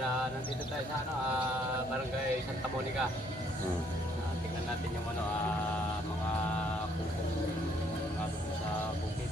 Ayan, nandito tayo sa Barangay Santa Monica. Tingnan natin yung mga kukong sa bukid.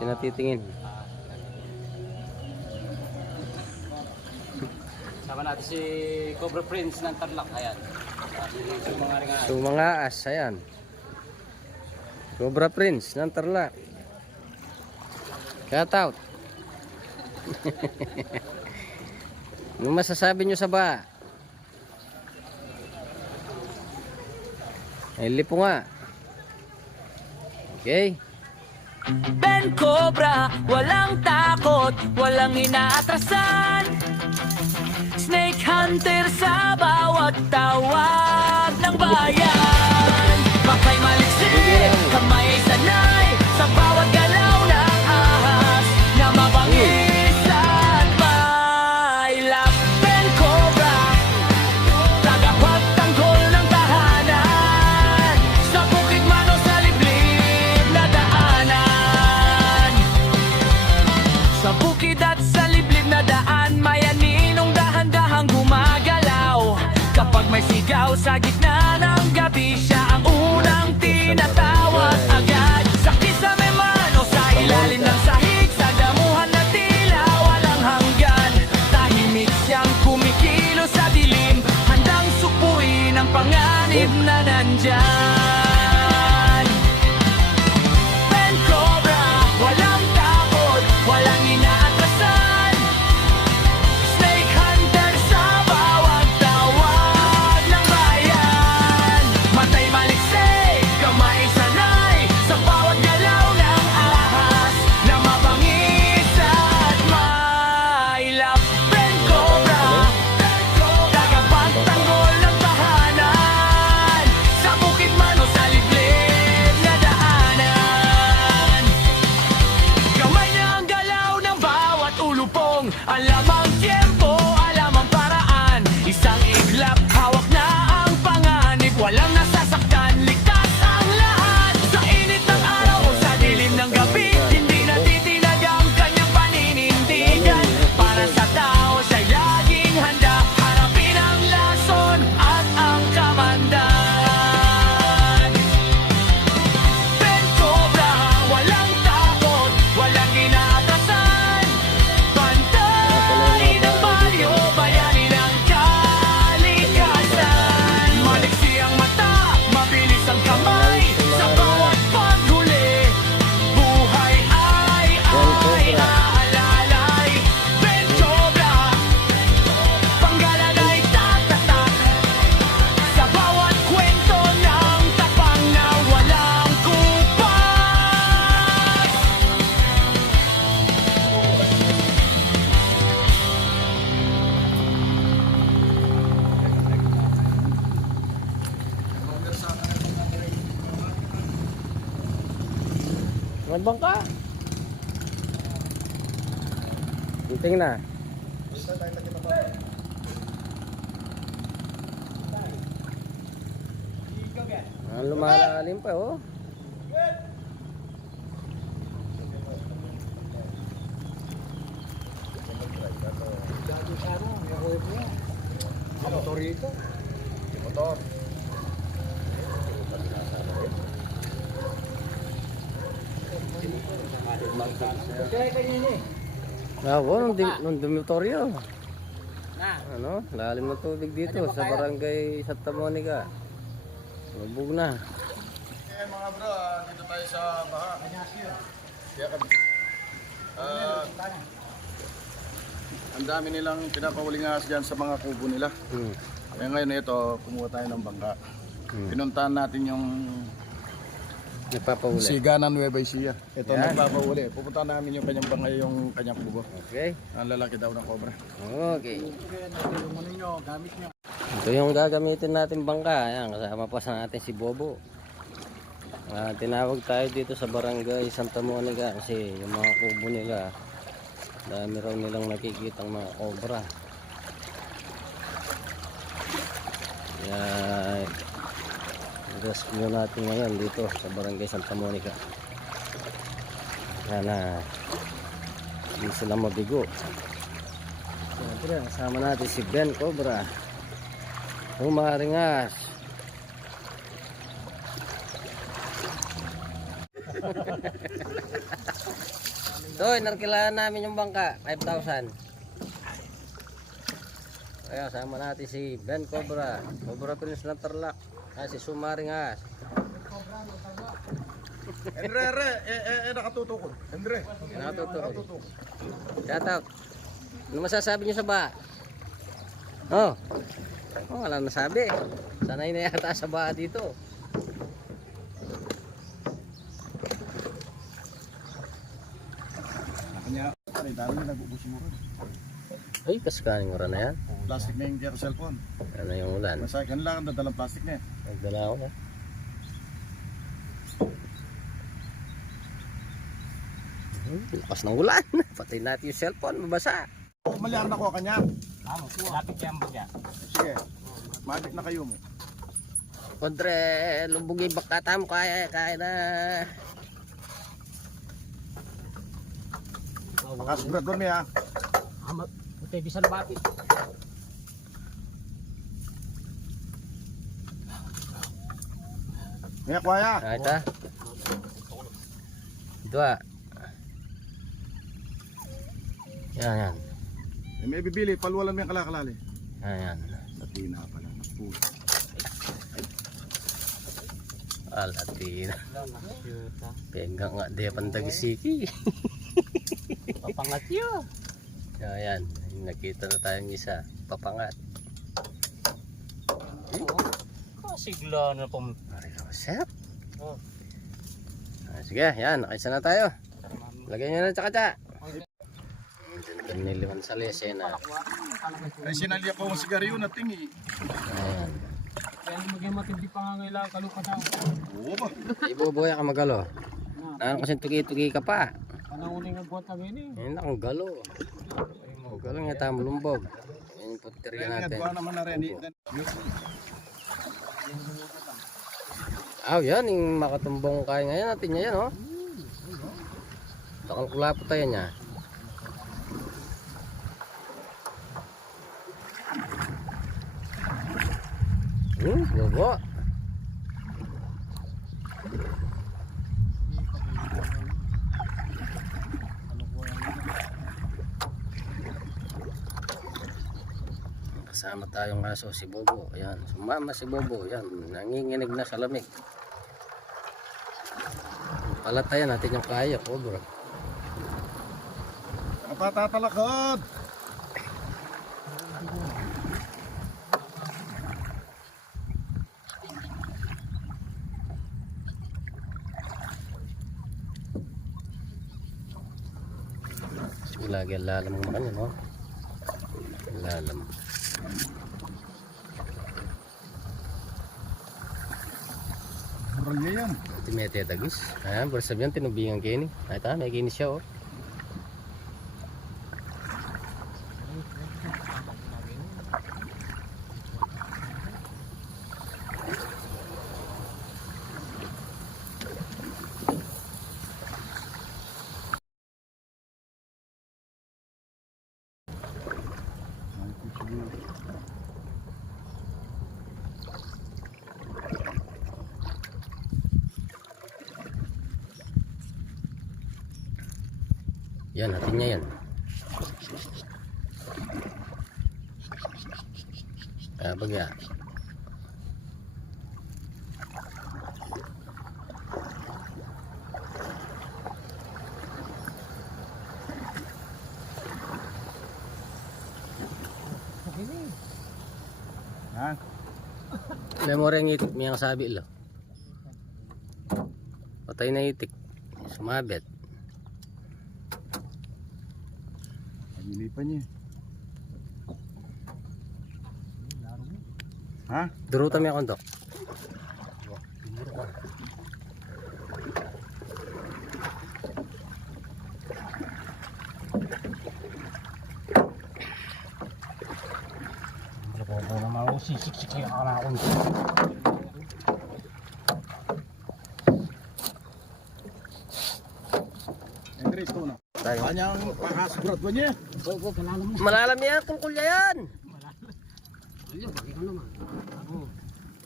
Tinatitingin. Sama natin si Cobra Prince ng Tarlac. Ayan. Sumangaas, ayan. Cobra Prince ng Tarlac. Shout out. Ano masasabi nyo sa ba? Ay, lipo nga. Okay. Ben Cobra, walang takot, walang inaatrasan. Snake Hunter sa bawat tawag ng bayan. Bakay maliksik, kamay ay sanay sa bawat galaw ng ahas na mabangis at mailap. Ben Cobra, tagapagtanggol ng tahanan sa bukid man o sa liblib na daanan. Sa bukid at sa liblib na daan, may aninong dahan-dahang gumagalaw. Kapag may sigaw sa gitna ng gabi, siya ang unang tinatawag agad. Sa kisame man o sa ilalim ng sahig, sa damuhan na tila walang hanggan, tahimik siyang kumikilos sa dilim, handang supuin ang panganib na nandyan. Ben Cobra, walang takot, walang inaatrasan. Snake Hunter sa bawat tawag ng bayan. Matay maliksik, kamay sanay sa bawat galaw ng ahas na mabangis at mailap. Ben Cobra, tagapagtanggol ng tahanan sa bukid man o sa liblib na daanan. Kamay niya ang galaw ng bawat ulupong, alam ang tiyempo, alam ang paraan. Isang iglap, hawak na ang panganib, walang nasasaktan, ligtas ang lahat. Sa init ng araw o sa dilim ng gabi, hindi natitinag ang kanyang paninindigan. Para sa tao siya'y laging handa, harapin ang lason at ang kamandan. Ben Cobra, walang takot, walang inaatrasan. Bantay ng baryo, bayani ng kalikasan. Maliksi ang mata, mabilis ang kamay, sa bawat paghuli, buhay ay aalalay. Ben Cobra, panggalan ay tatatak, sa bawat kwento ng tapang na walang kupas. Magandang ka. Tingin na. Lumalalim pa, oh. Motor ito. Motor. Nung dormitoryo. Ano? Lalim ng tubig dito sa Barangay Santa Monica. Lubog na. Okay mga bro, dito tayo sa baha. Kaya kami. Ang dami nilang pinapahuling ahas dyan sa mga kubo nila. Kaya ngayon ito, kumuha tayo ng bangka. Pinuntahan natin yung Nagpapahuli. Siga ng Nueva Ecija. Ito Yan. nagpapahuli. Pupuntahan namin yung kanyang bangka, yung kanyang kubo. Okay. Ang lalaki daw ng cobra. Okay. Ito yung gagamitin natin bangka. Ayan, kasama pa sa natin si Bobo. Tinawag tayo dito sa Barangay Santa Monica kasi yung mga kubo nila, dami raw nilang nakikitang mga cobra. Kaya rescue natin ngayon dito sa Barangay Santa Monica. Sana hindi sila mabigo. Siyempre, kasama natin si Ben Cobra. Humaringas. So, inarkilaan namin yung bangka, 5,000. Kaya sama natin si Ben Cobra, Cobra Prince ng Tarlac, si Sumaringas. Enre, nakatutukod. Enre. Nakatutukod. Shout out. Ano masasabi niyo sa ba? Oh, wala nasabi. Sanay na yata sa ba dito. Kanya, ay dami na nag-ubos mo rin. Ay, kaskaning oras na yan. Plastic na yung gear cellphone. Ano yung ulan? Masaya ka lang ang dadalang plastic na yan. Nagdala ako na. Lakas ng ulan. Patay natin yung cellphone, mabasa. Malihan na ko kanya. Lapit yan ba niya? Sige. Magic na kayo mo. Kontre, lubugi bakata mo kaya na. Pakasugrad doon niya. Buti bisan bakit? Kaya kuya. Ay, ta. Dua. Yan. May bibili, palwalan mo yung kalakalali. Ayan. Latina pala. Puta. Alatina. Pega nga, di pandagisiki. Papangat yun. Ayan, nakita na tayong isa. Papangat. Kasigla na pong. Sir. Sige, yan. Nakaisa na tayo. Lagyan nyo na tsaka-tsa. Niliwan sa lesena. Ay sinalya ko ang sigarilyo na tingi. Ayan. Kaya maging matindi pa nga ngailangan kalukat ako. Oo ba? Ibubuhay ka magalo. Naan kasi tuki-tuki ka pa. Panangunin ang buwan tagin eh. Ayun na, ang galo. Ang galo nga tayo malumbog. Ayun yung puterya Kaya nga, natin. buwan naman na rin. Yan, yung makatumbong kaya ngayon natin yan, oh. Takal po tayo niya. Bobo. Kasama tayong aso, si Bobo. Ayan, sumama si Bobo. Ayan, nanginginig na sa lamig. Palatayan natin yung kaya, Cobra. Patatalakad! Lagi lalam mo kanya, no? Lalam. Maralya yan. Ito may tetagis. Ayan, pero sabihan tinubingan kayo ni. Ay, may kinis siya, oh. Yan, natin niya yan. Bagya. Ha? Memory ang itik, may ang sabi lo. Patay na itik. Sumabit. Nilipan niya. Ha? Durutan mo yung kondok. Ako naman ako sisik-sik yung akalakon. Andres ko na. Tayo. Kanyang pakasugrad ba niya? Malalam yan, kulkul yan.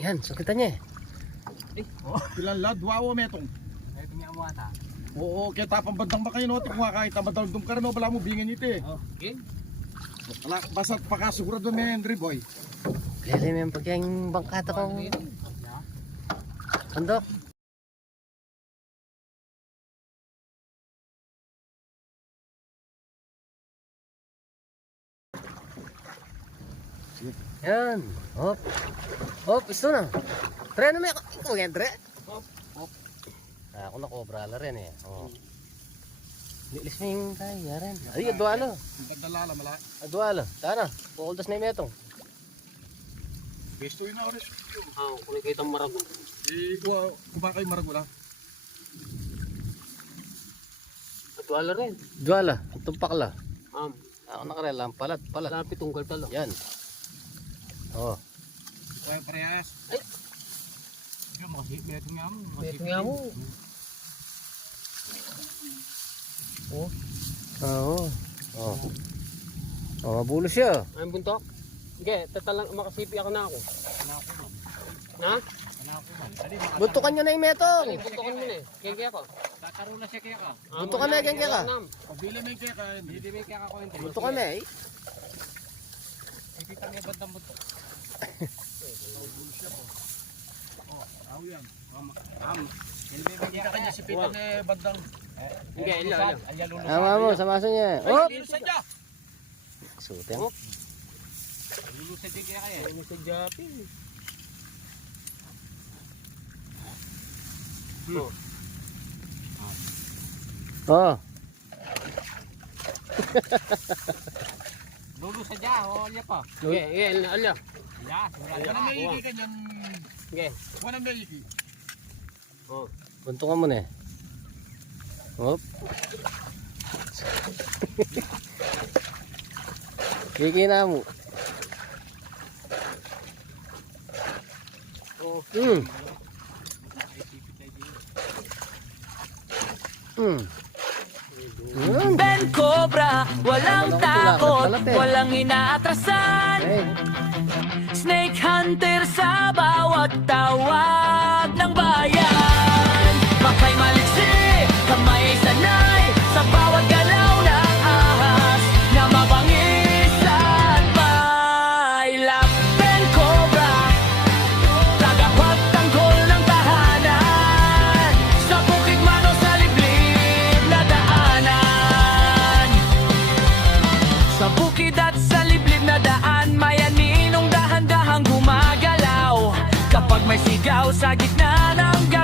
Yan, sukitan niya eh. Kilala, duwawo metong. Oo, kaya tapang bandang ba kayo no? Tikwa kahit tamadaldong ka rin no, bala mo bingin ito eh. Okay. Wala, basta pakasigurado may Henry boy. Lili mo yung pagkayang bangkata ko. Andok. Yan. Hop. Hop, isto na. Tre na may ako yan, tre. Hop. Hop. Ako na cobra la rin eh. Oh. Nilis mo yung kaya rin. Ay, adwala. Pagdalala, mala. Adwala. Tara, pukuldas na yung metong. Besto yun ako rin. Kung nakita mo marami. Kumakay maragula. Atwala rin. Adwala, tumpak la. Um, Ako nakarelang palat, palat. lapit tungkol talo. Yan. Oh. Kaya parehas. Ay. Yung makasip, meron nga mo. Beto nga mo. Oo. Oh. Oh, mabulos siya. Ay, buntok. Sige, tatalang makasipi ako na ako. Na? Buntukan nyo na yung metong. Buntokan mo na eh. Kaya ako. Kakarula siya kaya ka. Buntokan na, kaya ka. Pabili may kaya ka. Hindi may kaya ako hindi. Buntukan na eh. Ikita niya bandang buntok. Aw yan. Hindi ka kanya sipitan eh bandang. Hindi, ila. Tama mo, samaso niya. Oh! Lulusan niya. Sutin. Lulusan din kaya kaya. Lulusan japi. Oh. Lulusan dya, alya pa. Sige, alya. Ya, Wala may iki kanyan. Sige. Wala may iki. Oh. Buntukan mo na eh. Hop. Kiki na mo. Oh. Ben Cobra, walang takot, Balat eh. walang inaatrasan. Hey. Snake Hunter sa bawat tawag ng bayan. Makay maliksi, kamay ay sanay sa bawat galaw ng ahas na mabangis at may Ben Cobra, tagapagtanggol ng tahanan sa bukid man o sa liblib na daanan. Sa bukid at sa liblib na daan, may aninong dahan-dahang gumagalaw. Kapag may sigaw sa gitna ng